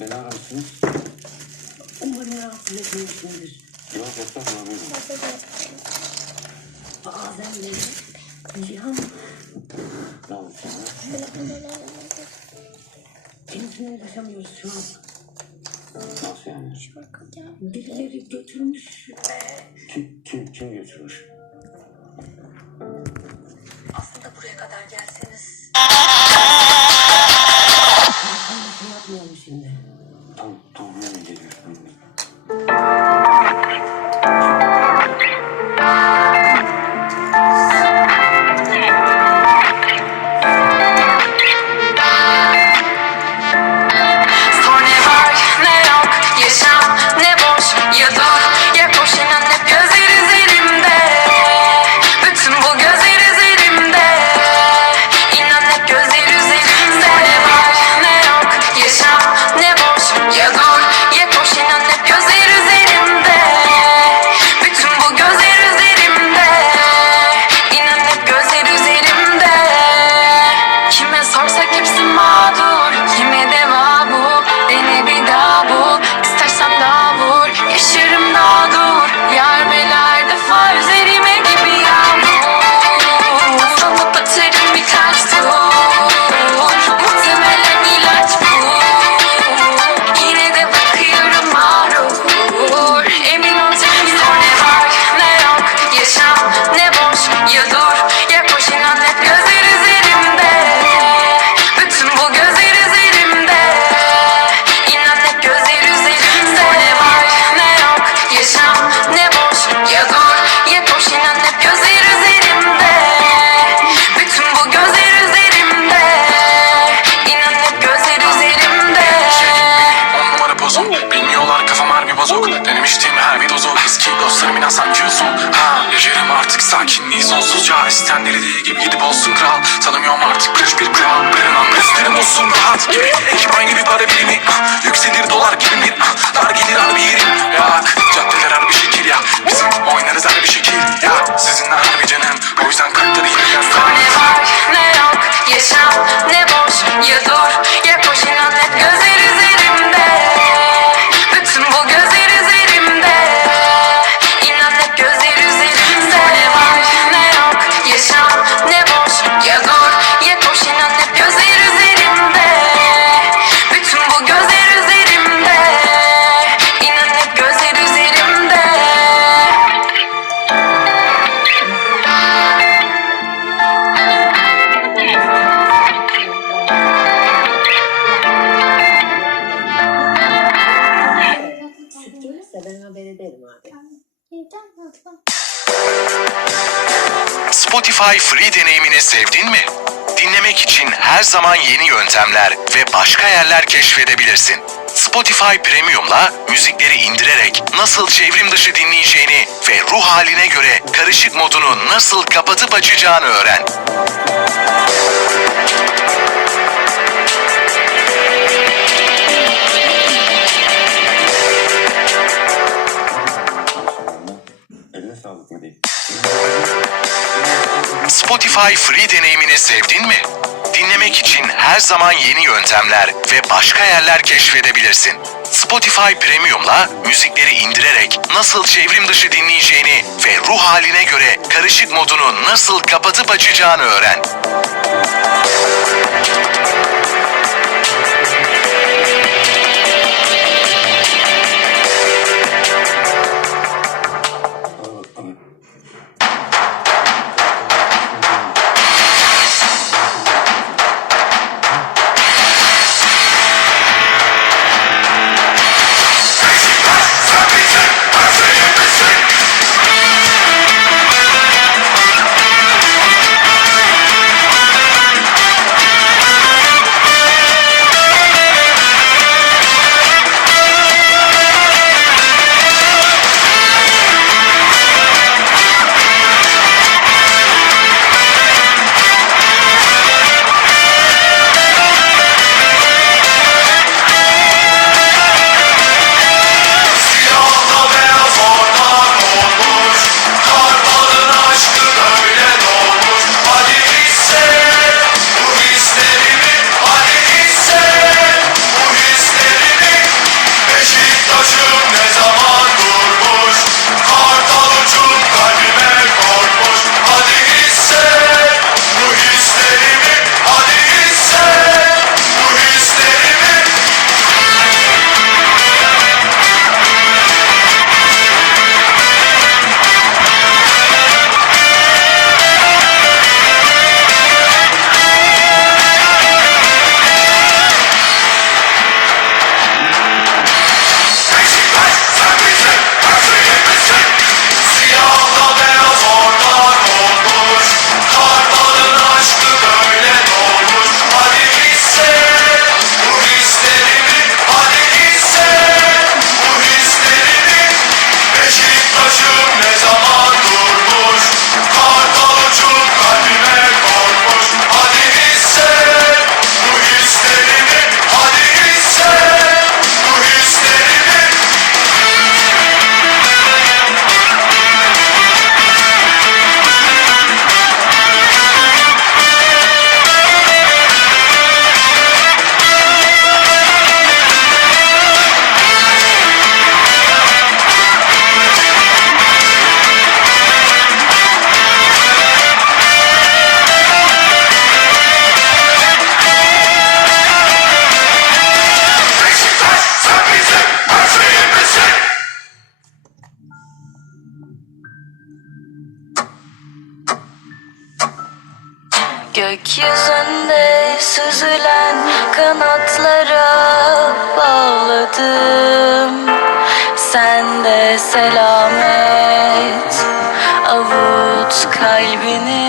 beni ararsın. Umarım rahatsız etmemişsindir. Yok estağfurullah amirim. Bazen beni Cihan ne oldu sana? Kendisine ulaşamıyoruz şu an. Nasıl yani? Şu Birileri götürmüş. Kim, kim, kim götürmüş? Ekip aynı bir para birimi Spotify Free deneyimini sevdin mi? Dinlemek için her zaman yeni yöntemler ve başka yerler keşfedebilirsin. Spotify Premium'la müzikleri indirerek nasıl çevrim dışı dinleyeceğini ve ruh haline göre karışık modunu nasıl kapatıp açacağını öğren. Spotify Free deneyimini sevdin mi? Dinlemek için her zaman yeni yöntemler ve başka yerler keşfedebilirsin. Spotify Premium'la müzikleri indirerek nasıl çevrim dışı dinleyeceğini ve ruh haline göre karışık modunu nasıl kapatıp açacağını öğren. Gökyüzünde süzülen kanatlara bağladım. Sen de selamet avut kalbini